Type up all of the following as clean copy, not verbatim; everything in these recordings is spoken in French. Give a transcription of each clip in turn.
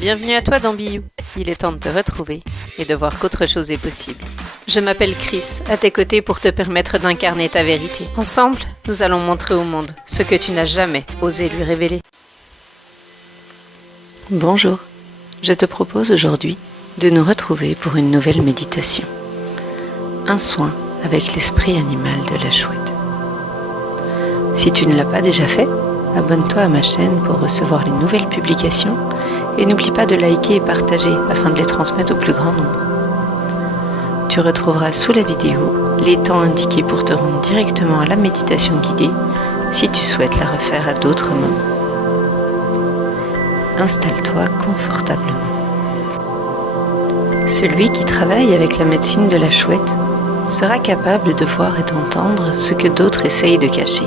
Bienvenue à toi dans Biou. Il est temps de te retrouver et de voir qu'autre chose est possible. Je m'appelle Chris, à tes côtés pour te permettre d'incarner ta vérité. Ensemble, nous allons montrer au monde ce que tu n'as jamais osé lui révéler. Bonjour, je te propose aujourd'hui de nous retrouver pour une nouvelle méditation. Un soin avec l'esprit animal de la chouette. Si tu ne l'as pas déjà fait, abonne-toi à ma chaîne pour recevoir les nouvelles publications et n'oublie pas de liker et partager afin de les transmettre au plus grand nombre. Tu retrouveras sous la vidéo les temps indiqués pour te rendre directement à la méditation guidée si tu souhaites la refaire à d'autres moments. Installe-toi confortablement. Celui qui travaille avec la médecine de la chouette sera capable de voir et d'entendre ce que d'autres essayent de cacher.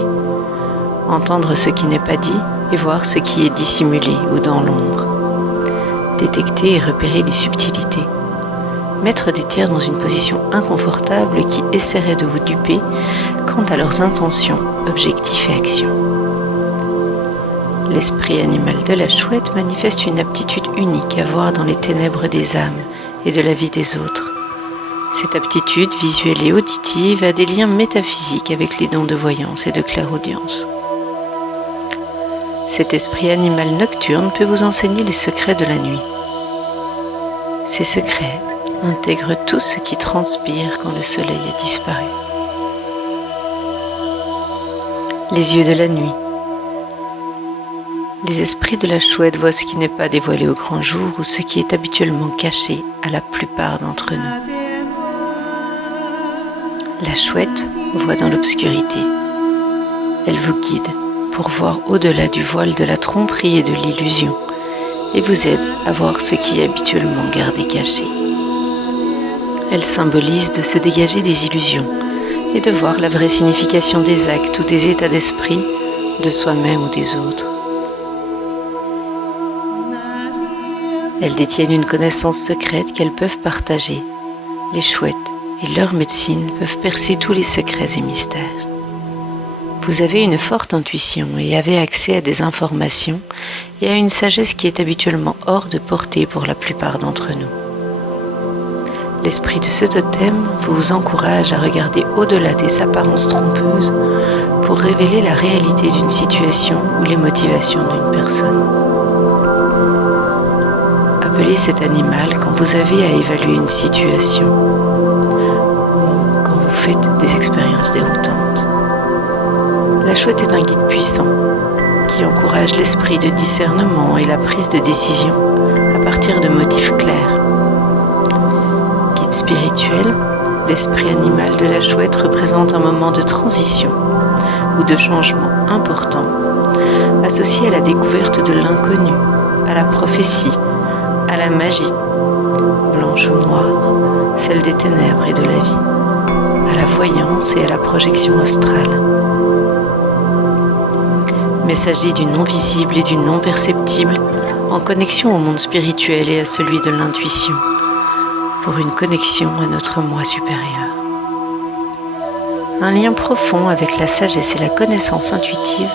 Entendre ce qui n'est pas dit et voir ce qui est dissimulé ou dans l'ombre. Détecter et repérer les subtilités. Mettre des tiers dans une position inconfortable qui essaierait de vous duper quant à leurs intentions, objectifs et actions. L'esprit animal de la chouette manifeste une aptitude unique à voir dans les ténèbres des âmes et de la vie des autres. Cette aptitude visuelle et auditive a des liens métaphysiques avec les dons de voyance et de clairaudience. Cet esprit animal nocturne peut vous enseigner les secrets de la nuit. Ces secrets intègrent tout ce qui transpire quand le soleil a disparu. Les yeux de la nuit. Les esprits de la chouette voient ce qui n'est pas dévoilé au grand jour ou ce qui est habituellement caché à la plupart d'entre nous. La chouette voit dans l'obscurité. Elle vous guide pour voir au-delà du voile de la tromperie et de l'illusion et vous aide à voir ce qui est habituellement gardé caché. Elle symbolise de se dégager des illusions et de voir la vraie signification des actes ou des états d'esprit de soi-même ou des autres. Elles détiennent une connaissance secrète qu'elles peuvent partager. Les chouettes et leur médecine peuvent percer tous les secrets et mystères. Vous avez une forte intuition et avez accès à des informations et à une sagesse qui est habituellement hors de portée pour la plupart d'entre nous. L'esprit de ce totem vous encourage à regarder au-delà des apparences trompeuses pour révéler la réalité d'une situation ou les motivations d'une personne. Appelez cet animal quand vous avez à évaluer une situation ou quand vous faites des expériences déroutantes. La chouette est un guide puissant qui encourage l'esprit de discernement et la prise de décision à partir de motifs clairs. Guide spirituel, l'esprit animal de la chouette représente un moment de transition ou de changement important associé à la découverte de l'inconnu, à la prophétie, à la magie, blanche ou noire, celle des ténèbres et de la vie, à la voyance et à la projection astrale. Messager du non-visible et du non-perceptible, en connexion au monde spirituel et à celui de l'intuition, pour une connexion à notre moi supérieur. Un lien profond avec la sagesse et la connaissance intuitive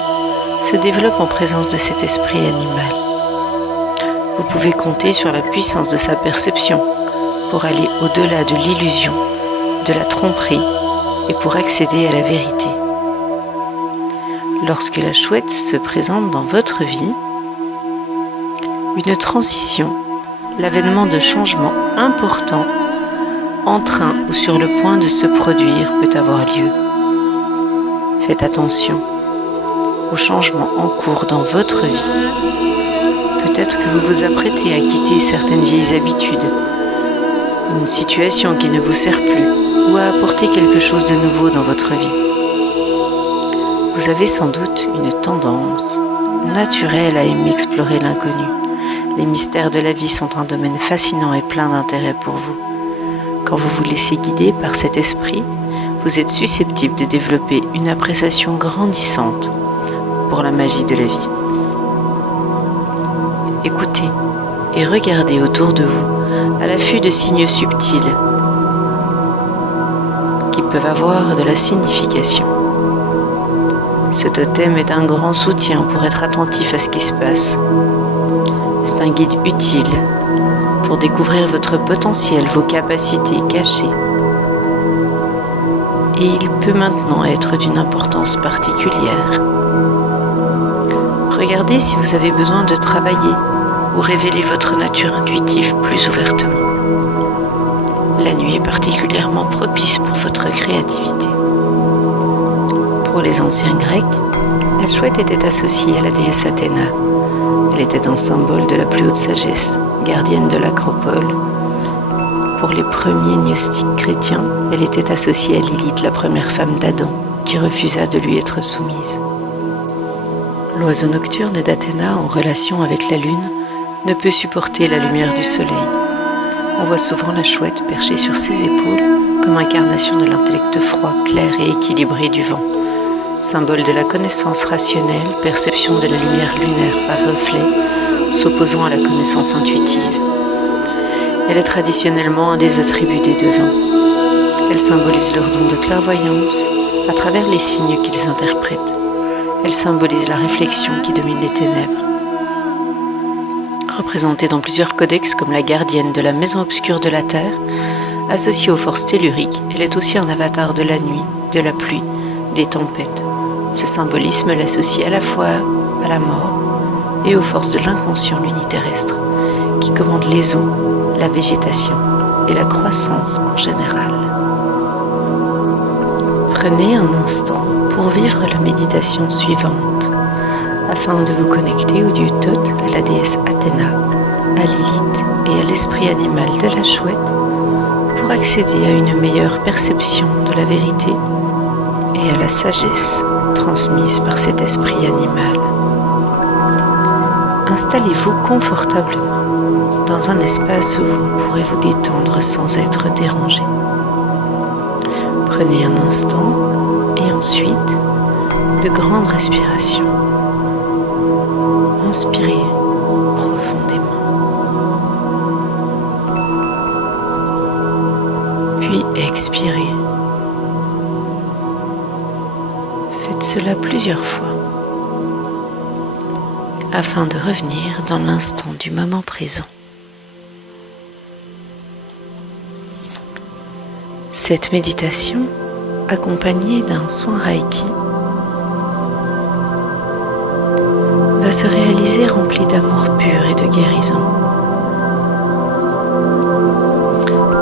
se développe en présence de cet esprit animal. Vous pouvez compter sur la puissance de sa perception pour aller au-delà de l'illusion, de la tromperie et pour accéder à la vérité. Lorsque la chouette se présente dans votre vie, une transition, l'avènement de changements importants en train ou sur le point de se produire peut avoir lieu. Faites attention aux changements en cours dans votre vie. Peut-être que vous vous apprêtez à quitter certaines vieilles habitudes, une situation qui ne vous sert plus ou à apporter quelque chose de nouveau dans votre vie. Vous avez sans doute une tendance naturelle à aimer explorer l'inconnu. Les mystères de la vie sont un domaine fascinant et plein d'intérêt pour vous. Quand vous vous laissez guider par cet esprit, vous êtes susceptible de développer une appréciation grandissante pour la magie de la vie. Écoutez et regardez autour de vous à l'affût de signes subtils qui peuvent avoir de la signification. Ce totem est un grand soutien pour être attentif à ce qui se passe. C'est un guide utile pour découvrir votre potentiel, vos capacités cachées. Et il peut maintenant être d'une importance particulière. Regardez si vous avez besoin de travailler ou révéler votre nature intuitive plus ouvertement. La nuit est particulièrement propice pour votre créativité. Pour les anciens Grecs, la chouette était associée à la déesse Athéna. Elle était un symbole de la plus haute sagesse, gardienne de l'acropole. Pour les premiers gnostiques chrétiens, elle était associée à Lilith, la première femme d'Adam, qui refusa de lui être soumise. L'oiseau nocturne d'Athéna, en relation avec la lune, ne peut supporter la lumière du soleil. On voit souvent la chouette perchée sur ses épaules, comme incarnation de l'intellect froid, clair et équilibré du vent. Symbole de la connaissance rationnelle, perception de la lumière lunaire par reflet, s'opposant à la connaissance intuitive. Elle est traditionnellement un des attributs des devins. Elle symbolise leur don de clairvoyance à travers les signes qu'ils interprètent. Elle symbolise la réflexion qui domine les ténèbres. Représentée dans plusieurs codex comme la gardienne de la maison obscure de la Terre, associée aux forces telluriques, elle est aussi un avatar de la nuit, de la pluie, des tempêtes. Ce symbolisme l'associe à la fois à la mort et aux forces de l'inconscient luniterrestre, qui commandent les eaux, la végétation et la croissance en général. Prenez un instant pour vivre la méditation suivante, afin de vous connecter au dieu Thoth, à la déesse Athéna, à Lilith et à l'esprit animal de la chouette, pour accéder à une meilleure perception de la vérité et à la sagesse transmise par cet esprit animal. Installez-vous confortablement dans un espace où vous pourrez vous détendre sans être dérangé. Prenez un instant et ensuite de grandes respirations. Inspirez profondément, puis expirez. Faites cela plusieurs fois afin de revenir dans l'instant du moment présent. Cette méditation, accompagnée d'un soin Reiki, va se réaliser remplie d'amour pur et de guérison.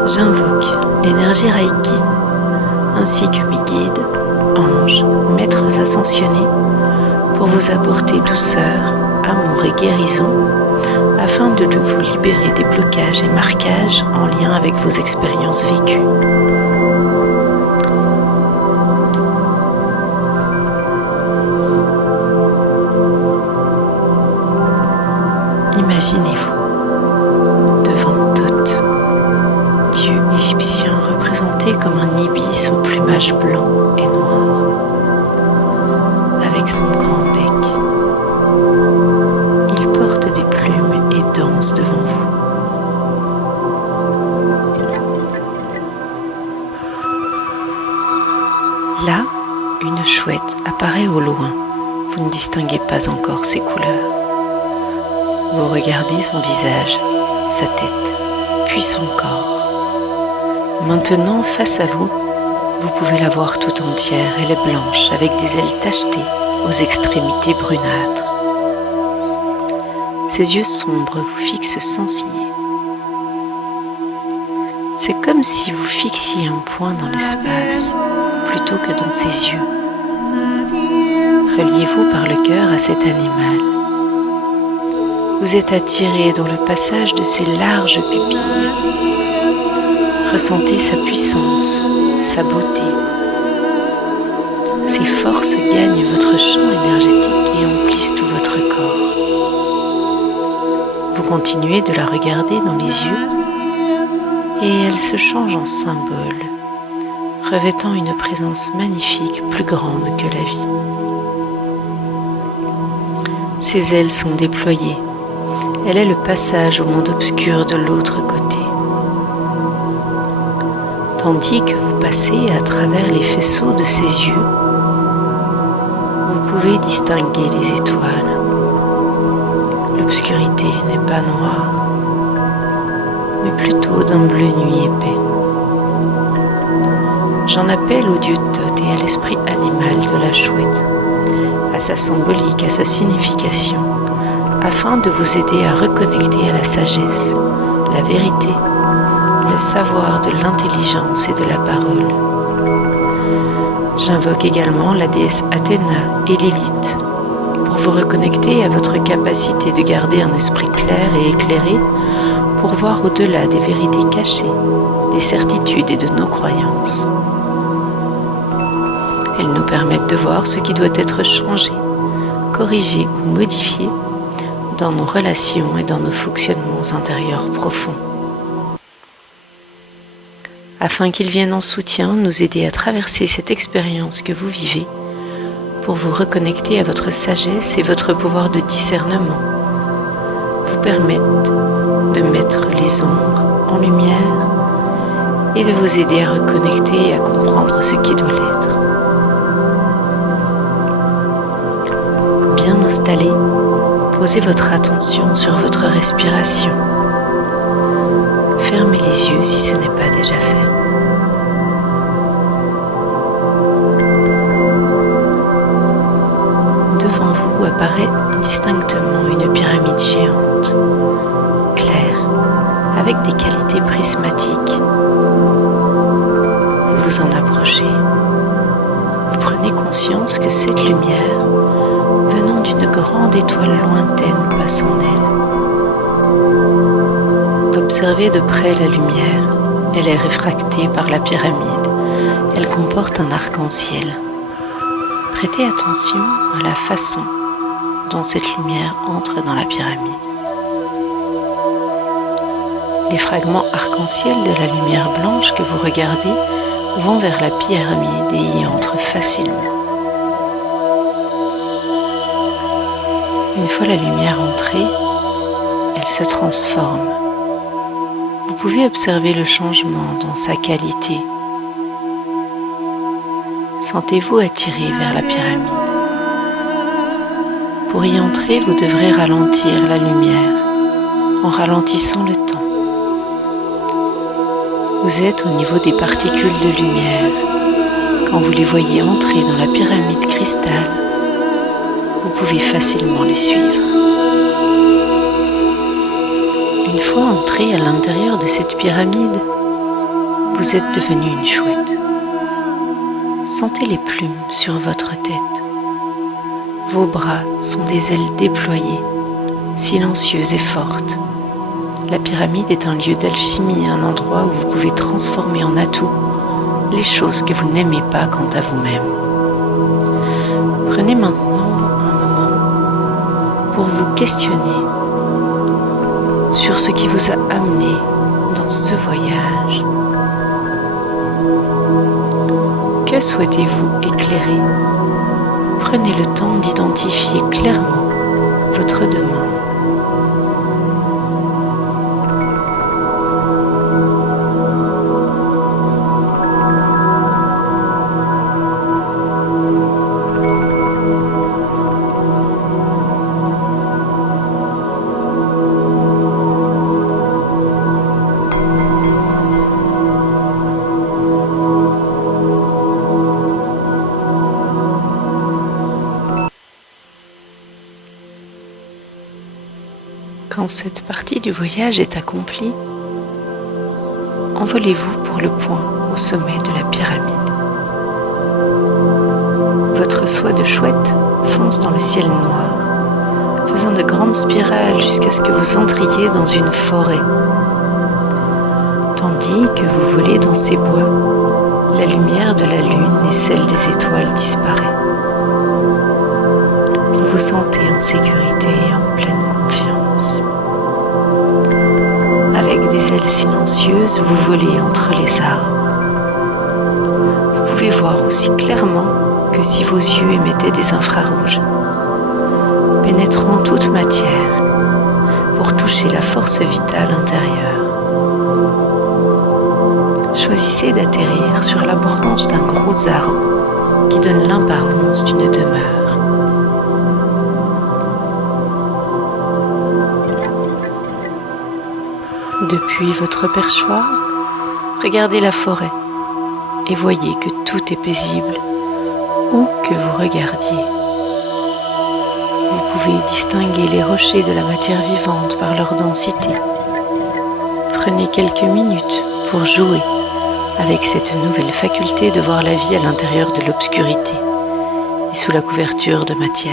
J'invoque l'énergie Reiki ainsi que mes guides, anges, maîtres ascensionnés pour vous apporter douceur, amour et guérison afin de vous libérer des blocages et marquages en lien avec vos expériences vécues. Imaginez-vous devant Thoth, dieu égyptien représenté comme un ibis au plumage blanc et noir, avec son grand bec. Il porte des plumes et danse devant vous. Là, une chouette apparaît au loin. Vous ne distinguez pas encore ses couleurs. Vous regardez son visage, sa tête, puis son corps. Maintenant, face à vous, vous pouvez la voir tout entière. Elle est blanche, avec des ailes tachetées, aux extrémités brunâtres. Ses yeux sombres vous fixent sans ciller. C'est comme si vous fixiez un point dans l'espace, plutôt que dans ses yeux. Reliez-vous par le cœur à cet animal. Vous êtes attiré dans le passage de ses larges pupilles. Ressentez sa puissance, sa beauté. Ses forces gagnent votre champ énergétique et emplissent tout votre corps. Vous continuez de la regarder dans les yeux et elle se change en symbole, revêtant une présence magnifique plus grande que la vie. Ses ailes sont déployées. Elle est le passage au monde obscur de l'autre côté. Tandis que vous passez à travers les faisceaux de ses yeux, vous pouvez distinguer les étoiles. Le l'obscurité n'est pas noire, mais plutôt d'un bleu nuit épais. J'en appelle au dieu Thoth et à l'esprit animal de la chouette, à sa symbolique, à sa signification, afin de vous aider à reconnecter à la sagesse, la vérité, le savoir de l'intelligence et de la parole. J'invoque également la déesse Athéna et Lilith pour vous reconnecter à votre capacité de garder un esprit clair et éclairé pour voir au-delà des vérités cachées, des certitudes et de nos croyances. Elles nous permettent de voir ce qui doit être changé, corrigé ou modifié dans nos relations et dans nos fonctionnements intérieurs profonds. Afin qu'ils viennent en soutien, nous aider à traverser cette expérience que vous vivez pour vous reconnecter à votre sagesse et votre pouvoir de discernement, vous permettent de mettre les ombres en lumière et de vous aider à reconnecter et à comprendre ce qui doit l'être. Bien installé, posez votre attention sur votre respiration. Fermez les yeux si ce n'est pas déjà fait. Devant vous apparaît distinctement une pyramide géante, claire, avec des qualités prismatiques. Vous vous en approchez. Vous prenez conscience que cette lumière, venant d'une grande étoile lointaine, passe en elle. Observez de près la lumière. Elle est réfractée par la pyramide. Elle comporte un arc-en-ciel. Prêtez attention à la façon dont cette lumière entre dans la pyramide. Les fragments arc-en-ciel de la lumière blanche que vous regardez vont vers la pyramide et y entrent facilement. Une fois la lumière entrée, elle se transforme. Vous pouvez observer le changement dans sa qualité. Sentez-vous attiré vers la pyramide. Pour y entrer, vous devrez ralentir la lumière en ralentissant le temps. Vous êtes au niveau des particules de lumière. Quand vous les voyez entrer dans la pyramide cristal, vous pouvez facilement les suivre. Une fois entré à l'intérieur de cette pyramide, vous êtes devenu une chouette. Sentez les plumes sur votre tête. Vos bras sont des ailes déployées, silencieuses et fortes. La pyramide est un lieu d'alchimie, un endroit où vous pouvez transformer en atout les choses que vous n'aimez pas quant à vous-même. Prenez maintenant un moment pour vous questionner sur ce qui vous a amené dans ce voyage. Que souhaitez-vous éclairer? Prenez le temps d'identifier clairement votre demande. Quand cette partie du voyage est accomplie, envolez-vous pour le point au sommet de la pyramide. Votre soie de chouette fonce dans le ciel noir, faisant de grandes spirales jusqu'à ce que vous entriez dans une forêt. Tandis que vous volez dans ces bois, la lumière de la lune et celle des étoiles disparaît. Vous vous sentez en sécurité et en pleine confiance. Avec des ailes silencieuses, vous volez entre les arbres. Vous pouvez voir aussi clairement que si vos yeux émettaient des infrarouges, pénétrant toute matière pour toucher la force vitale intérieure. Choisissez d'atterrir sur la branche d'un gros arbre qui donne l'apparence d'une demeure. Depuis votre perchoir, regardez la forêt et voyez que tout est paisible, où que vous regardiez. Vous pouvez distinguer les rochers de la matière vivante par leur densité. Prenez quelques minutes pour jouer avec cette nouvelle faculté de voir la vie à l'intérieur de l'obscurité et sous la couverture de matière.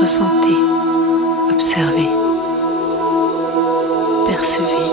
Ressentez, observez, percevez.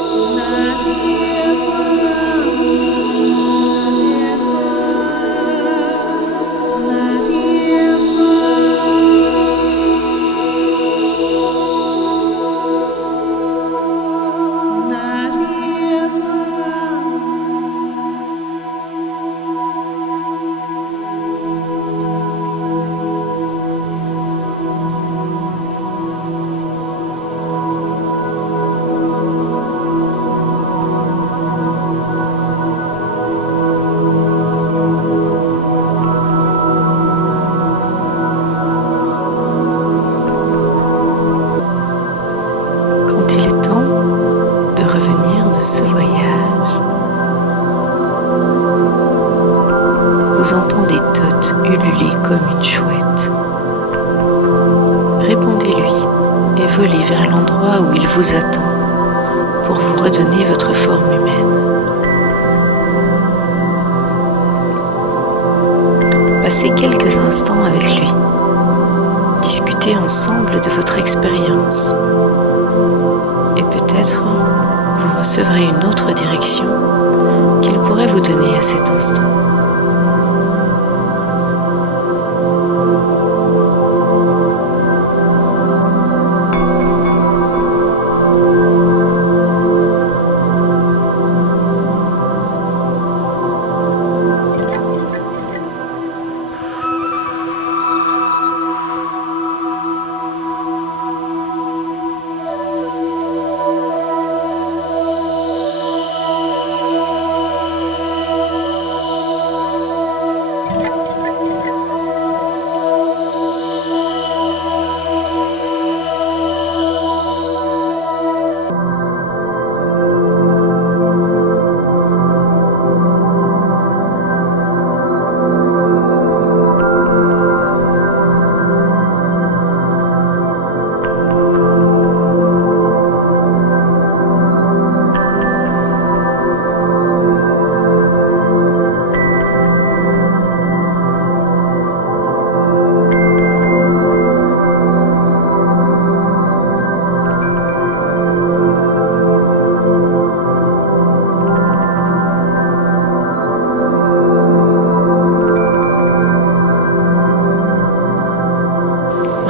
Il est temps de revenir de ce voyage. Vous entendez Tot ululer comme une chouette. Répondez-lui et volez vers l'endroit où il vous attend pour vous redonner votre forme humaine. Passez quelques instants avec lui. Discutez ensemble de votre expérience. Et peut-être vous recevrez une autre direction qu'il pourrait vous donner à cet instant.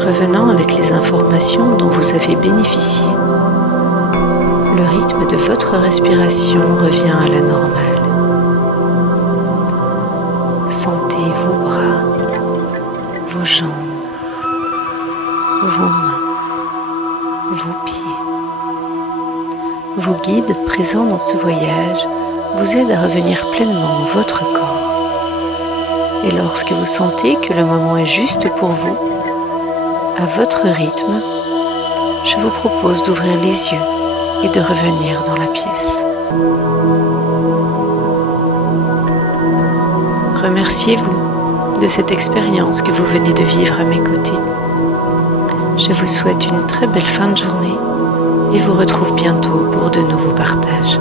Revenant avec les informations dont vous avez bénéficié, le rythme de votre respiration revient à la normale. Sentez vos bras, vos jambes, vos mains, vos pieds. Vos guides présents dans ce voyage vous aident à revenir pleinement dans votre corps. Et lorsque vous sentez que le moment est juste pour vous, à votre rythme, je vous propose d'ouvrir les yeux et de revenir dans la pièce. Remerciez-vous de cette expérience que vous venez de vivre à mes côtés. Je vous souhaite une très belle fin de journée et vous retrouve bientôt pour de nouveaux partages.